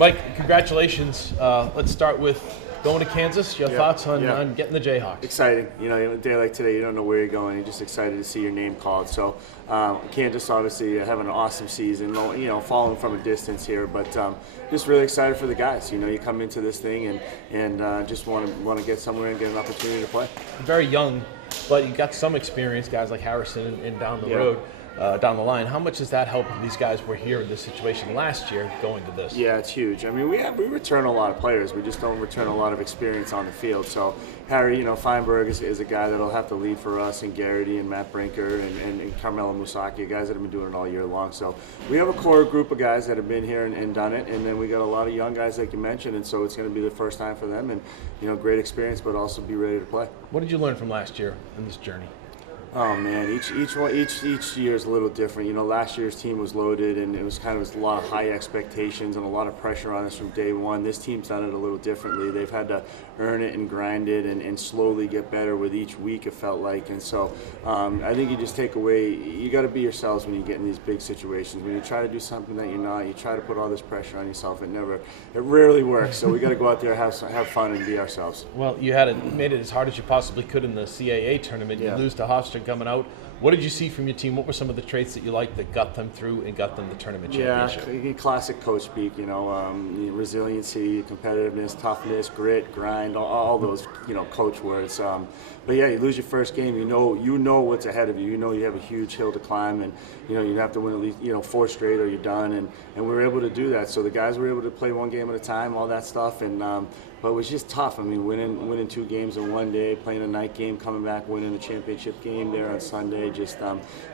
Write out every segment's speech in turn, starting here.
Mike, congratulations. Let's start with going to Kansas. Your thoughts on getting the Jayhawks? Exciting. You know, a day like today, you don't know where you're going. You're just excited to see your name called. So, Kansas obviously having an awesome season. You know, following from a distance here, but just really excited for the guys. You know, you come into this thing and just want to get somewhere and get an opportunity to play. Very young, but you got some experience, guys like Harrison and down the road. Down the line, how much does that help? These guys were here in this situation last year going to this. Yeah, it's huge. I mean, we return a lot of players. We just don't return a lot of experience on the field. So Harry, you know, Feinberg is a guy that'll have to lead for us, and Gerety and Matt Brinker and Carmelo Musaki, guys that have been doing it all year long. So we have a core group of guys that have been here and done it, and then we got a lot of young guys like you mentioned, and so it's going to be the first time for them, and you know, great experience, but also be ready to play. What did you learn from last year in this journey? Oh man, each year is a little different. You know, last year's team was loaded, and it was kind of a lot of high expectations and a lot of pressure on us from day one. This team's done it a little differently. They've had to earn it and grind it and slowly get better with each week, it felt like. And so I think you just take away, you got to be yourselves when you get in these big situations. When you try to do something that you're not, you try to put all this pressure on yourself. It rarely works. So we got to go out there, have fun, and be ourselves. Well, you made it as hard as you possibly could in the CAA tournament. You lose to Hofstra coming out. What did you see from your team? What were some of the traits that you liked that got them through and got them the tournament championship? Yeah, classic coach speak, you know, resiliency, competitiveness, toughness, grit, grind, all those, you know, coach words. But yeah, you lose your first game, you know what's ahead of you. You know you have a huge hill to climb, and you know you have to win at least, you know, 4 straight or you're done. And we were able to do that. So the guys were able to play one game at a time, all that stuff, and but it was just tough. I mean, winning 2 games in one day, playing a night game, coming back, winning the championship game there on Sunday. Just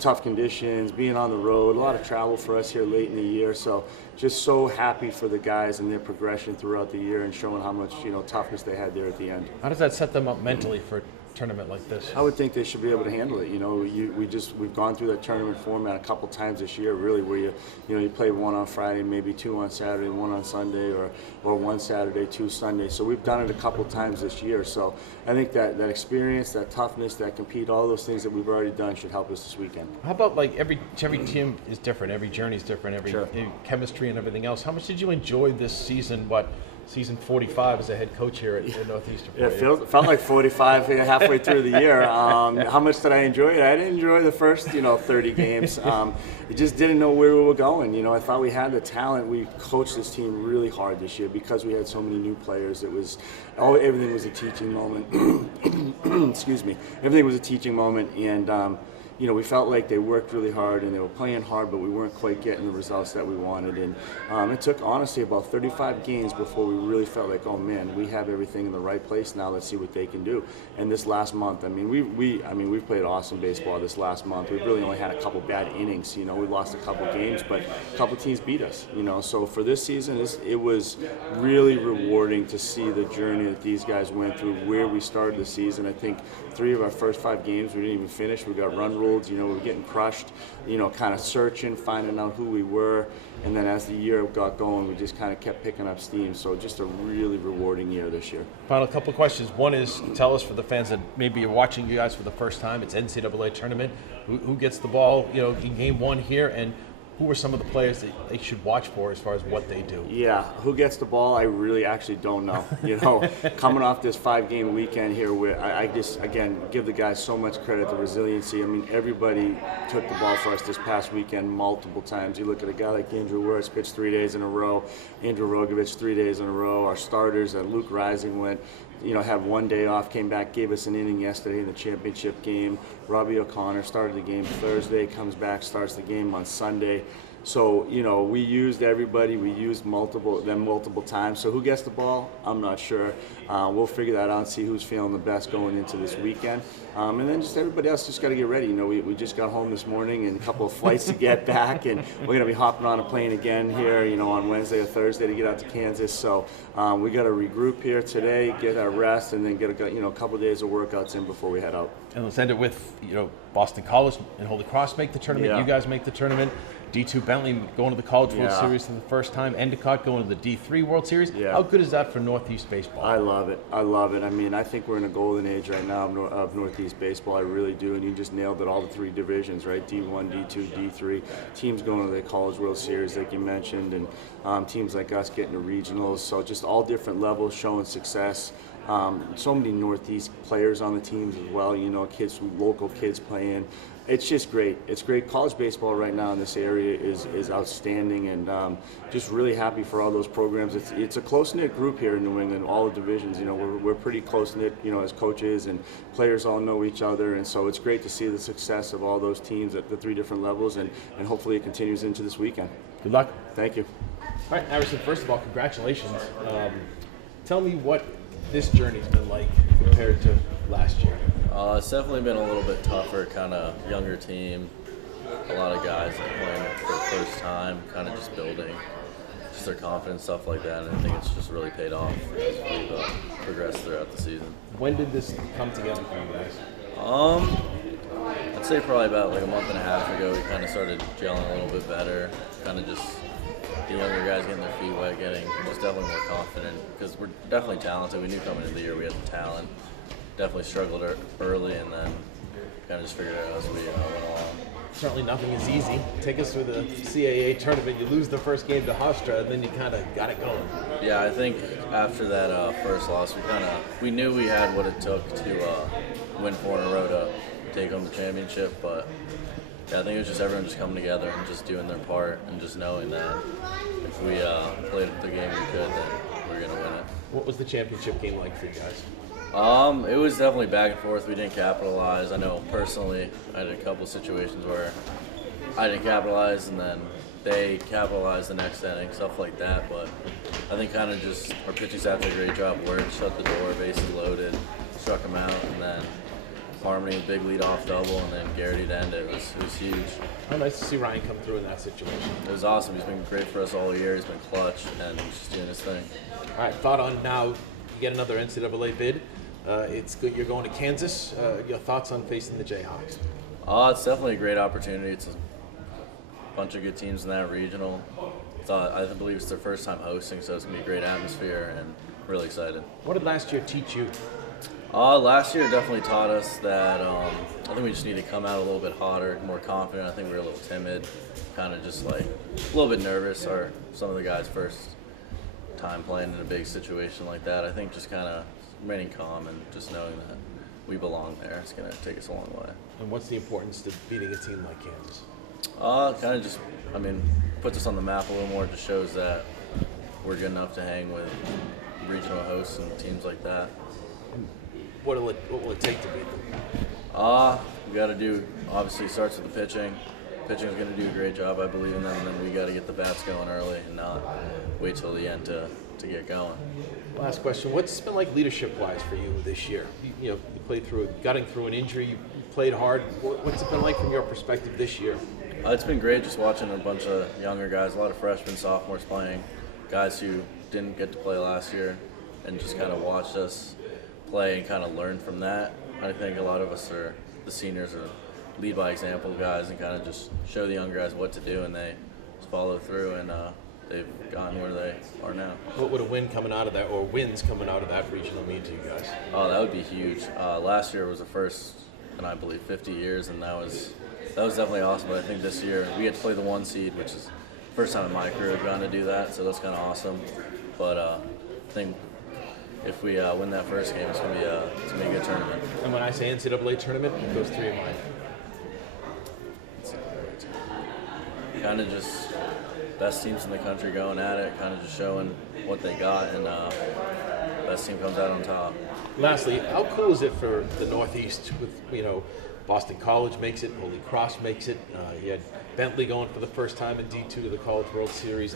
tough conditions, being on the road, a lot of travel for us here late in the year. So just so happy for the guys and their progression throughout the year and showing how much, you know, toughness they had there at the end. How does that set them up mentally for a tournament like this? I would think they should be able to handle it. You know, we've gone through that tournament format a couple times this year, really, where you play 1 on Friday, maybe 2 on Saturday, 1 on Sunday, or 1 Saturday, 2 Sundays. So we've done it a couple times this year. So I think that experience, that toughness, that compete, all those things that we've already done should help us this weekend. How about, like, every team is different, every journey is different, every chemistry and everything else. How much did you enjoy this season? Season 45 as a head coach here at Northeastern. Yeah, it felt like 45 halfway through the year. How much did I enjoy it? I didn't enjoy the first, 30 games. We just didn't know where we were going. You know, I thought we had the talent. We coached this team really hard this year because we had so many new players. Everything was a teaching moment. Excuse me. Everything was a teaching moment, and we felt like they worked really hard and they were playing hard, but we weren't quite getting the results that we wanted. And it took, honestly, about 35 games before we really felt like, oh man, we have everything in the right place now. Let's see what they can do. And this last month, we've played awesome baseball this last month. We've really only had a couple bad innings. We lost a couple games, but a couple teams beat us. So for this season, it was really rewarding to see the journey that these guys went through, where we started the season. I think 3 of our first 5 games we didn't even finish. We got run ruled. We were getting crushed, kind of searching, finding out who we were. And then as the year got going, we just kind of kept picking up steam. So just a really rewarding year this year. Final couple of questions. One is, tell us, for the fans that maybe are watching you guys for the first time, it's NCAA Tournament. Who gets the ball, in game 1 here, and who are some of the players that they should watch for as far as what they do? Yeah, who gets the ball, I really actually don't know. Coming off this 5-game weekend here, where I just, again, give the guys so much credit, the resiliency. I mean, everybody took the ball for us this past weekend multiple times. You look at a guy like Andrew Wirtz, pitched 3 days in a row. Andrew Rogovich, 3 days in a row. Our starters, Luke Rising went, had 1 day off, came back, gave us an inning yesterday in the championship game. Robbie O'Connor started the game Thursday, comes back, starts the game on Sunday. So, we used everybody. We used multiple times. So who gets the ball? I'm not sure. We'll figure that out and see who's feeling the best going into this weekend. And then just everybody else just got to get ready. We just got home this morning and a couple of flights to get back. And we're going to be hopping on a plane again here, on Wednesday or Thursday to get out to Kansas. So we got to regroup here today, get our rest, and then get a couple of days of workouts in before we head out. And let's end it with, Boston College and Holy Cross make the tournament. Yeah. You guys make the tournament. D2 Bentley going to the College World Yeah. Series for the first time. Endicott going to the D3 World Series. Yeah. How good is that for Northeast baseball? I love it. I love it. I mean, I think we're in a golden age right now of Northeast baseball. I really do. And you just nailed it, all the three divisions, right? D1, D2, D3. Teams going to the College World Series, like you mentioned, and teams like us getting to regionals. So just all different levels showing success. So many Northeast players on the teams as well, you know, local kids playing. It's just great. It's great. College baseball right now in this area is outstanding, and just really happy for all those programs. It's a close-knit group here in New England, all the divisions. You know, we're pretty close-knit, you know, as coaches, and players all know each other, and so it's great to see the success of all those teams at the three different levels, and hopefully it continues into this weekend. Good luck. Thank you. All right, Harrison, first of all, congratulations. Tell me what this journey's been like compared to last year. It's definitely been a little bit tougher, kind of younger team. A lot of guys playing for the first time, kind of just building just their confidence, stuff like that. And I think it's just really paid off as we've progressed throughout the season. When did this come together for you guys? I'd say probably about like a month and a half ago, we kind of started gelling a little bit better. Kind of just the younger guys getting their feet wet, getting just definitely more confident, because we're definitely talented. We knew coming into the year we had the talent. Definitely struggled early, and then kind of just figured it out as we went along. Certainly nothing is easy. Take us through the NCAA tournament. You lose the first game to Hofstra, and then you kind of got it going. Yeah, I think after that first loss, we knew we had what it took to win 4 in a row to take home the championship. But yeah, I think it was just everyone just coming together and just doing their part, and just knowing that if we played the game we could, then we were gonna win it. What was the championship game like for you guys? It was definitely back and forth. We didn't capitalize. I know personally, I had a couple of situations where I didn't capitalize, and then they capitalized the next inning, stuff like that. But I think kind of just our pitching staff did a great job. Word shut the door, bases loaded, struck them out, and then Harmony, big lead-off double, and then Gerety to end it. It was huge. How nice to see Ryan come through in that situation. It was awesome. He's been great for us all year. He's been clutch and just doing his thing. All right, thought on now, you get another NCAA bid. It's good. You're going to Kansas. Your thoughts on facing the Jayhawks? It's definitely a great opportunity. It's a bunch of good teams in that regional. I believe it's their first time hosting, so it's going to be a great atmosphere, and really excited. What did last year teach you? Last year definitely taught us that I think we just need to come out a little bit hotter, more confident. I think we were a little timid, kind of just like a little bit nervous. Some of the guys' first time playing in a big situation like that. I think just kind of remaining calm and just knowing that we belong there. It's going to take us a long way. And what's the importance to beating a team like Kansas? Kind of just, puts us on the map a little more. It just shows that we're good enough to hang with regional hosts and teams like that. What will it take to beat them? We got to do, obviously, starts with the pitching. Pitching is going to do a great job, I believe in them, and then we got to get the bats going early and not wait till the end to get going. Last question. What's it been like leadership-wise for you this year? You played through, gutting through an injury. You played hard. What's it been like from your perspective this year? It's been great just watching a bunch of younger guys, a lot of freshmen, sophomores playing, guys who didn't get to play last year, and just kind of watched us play and kind of learn from that. I think a lot of us the seniors are lead by example guys and kind of just show the younger guys what to do, and they just follow through, and they've gotten where they are now. What would a win coming out of that, or wins coming out of that regional mean to you guys? Oh, that would be huge. Last year was the first in, I believe, 50 years, and that was definitely awesome. But I think this year we get to play the 1 seed, which is the first time in my career I've gotten to do that, so that's kind of awesome. But I think if we win that first game, it's gonna be a good tournament. And when I say NCAA tournament, it goes through your mind. Kind of just best teams in the country going at it, kind of just showing what they got, and best team comes out on top. Lastly, how cool is it for the Northeast with, Boston College makes it, Holy Cross makes it. You had Bentley going for the first time in D2 to the College World Series.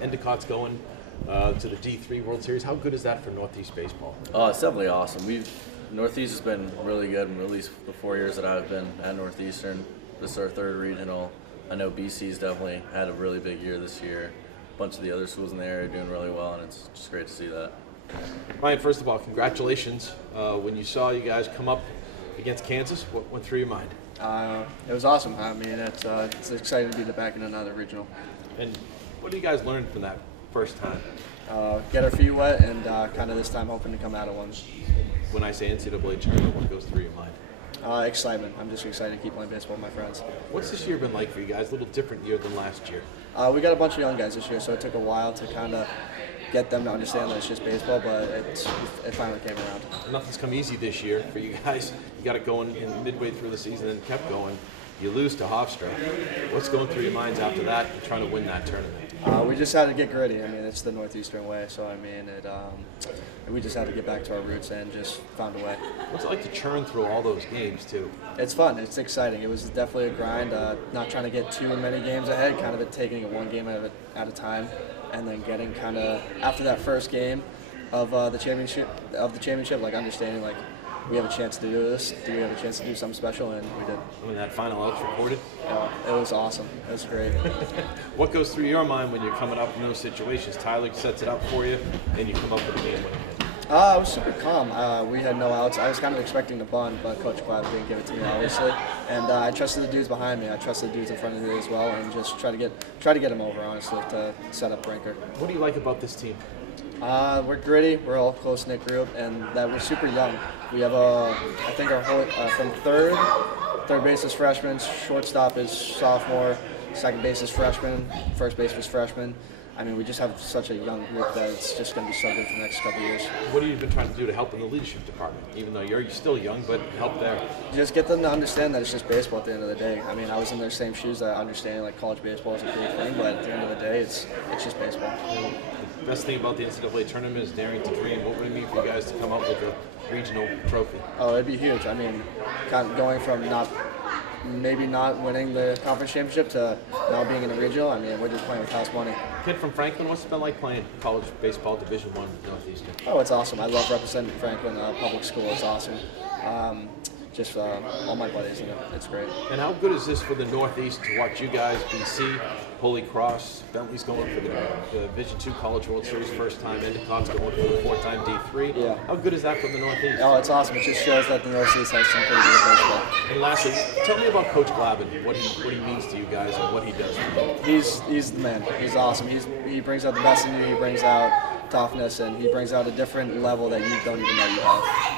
Endicott's going to the D3 World Series. How good is that for Northeast baseball? Oh, it's definitely awesome. Northeast has been really good, at least the 4 years that I've been at Northeastern. This is our third regional. I know BC's definitely had a really big year this year. A bunch of the other schools in the area are doing really well, and it's just great to see that. Ryan, first of all, congratulations. When you saw you guys come up against Kansas, what went through your mind? It was awesome. I mean, it's exciting to be back in another regional. And what do you guys learn from that first time? Get our feet wet and kind of this time hoping to come out of one. When I say NCAA tournament, what goes through your mind? Excitement. I'm just excited to keep playing baseball with my friends. What's this year been like for you guys? A little different year than last year. We got a bunch of young guys this year, so it took a while to kind of get them to understand that it's just baseball, but it finally came around. Nothing's come easy this year for you guys. You got it going in midway through the season and kept going. You lose to Hofstra. What's going through your minds after that and trying to win that tournament? We just had to get Gerety. I mean, it's the Northeastern way, so I mean, we just had to get back to our roots and just found a way. What's it like to churn through all those games, too? It's fun. It's exciting. It was definitely a grind, not trying to get too many games ahead, kind of taking it one game at a time, and then getting kind of, after that first game of the championship, like understanding, like, we have a chance to do this. Do we have a chance to do something special? And we did. When that final out's recorded? It was awesome. It was great. What goes through your mind when you're coming up in those situations? Tyler sets it up for you, and you come up with a game winning hit. I was super calm. We had no outs. I was kind of expecting to bunt, but Coach Glavine didn't give it to me, obviously. And I trusted the dudes behind me. I trusted the dudes in front of me as well, and just try to get them over, honestly, to set up Brinker. What do you like about this team? We're gritty. We're all a close-knit group, and that we're super young. We have I think our whole from third base is freshman, shortstop is sophomore, second base is freshman, first base was freshman. I mean, we just have such a young group that it's just going to be so good for the next couple of years. What have you been trying to do to help in the leadership department, even though you're still young, but help there? Just get them to understand that it's just baseball at the end of the day. I mean, I was in their same shoes, that understanding like college baseball is a big thing, but at the end of the day, it's just baseball. The best thing about the NCAA tournament is daring to dream. What would it mean for you guys to come up with a regional trophy? Oh, it'd be huge. I mean, kind of going from maybe not winning the conference championship to now being in a regional. I mean, we're just playing with house money. Kid from Franklin, what's it been like playing college baseball Division I Northeastern? Oh, it's awesome. I love representing Franklin Public School. It's awesome. Just all my buddies in it. It's great. And how good is this for the Northeast to watch you guys, BC, Holy Cross, Bentley's going for the Division II College World Series first time, Endicott's going for the fourth-time D3. Yeah. How good is that for the Northeast? Oh, it's awesome. It just shows that the Northeast has some pretty good baseball. And lastly, tell me about Coach Glavine, what he means to you guys and what he does for you. He's the man. He's awesome. He brings out the best in you. He brings out toughness, and he brings out a different level that you don't even know you have.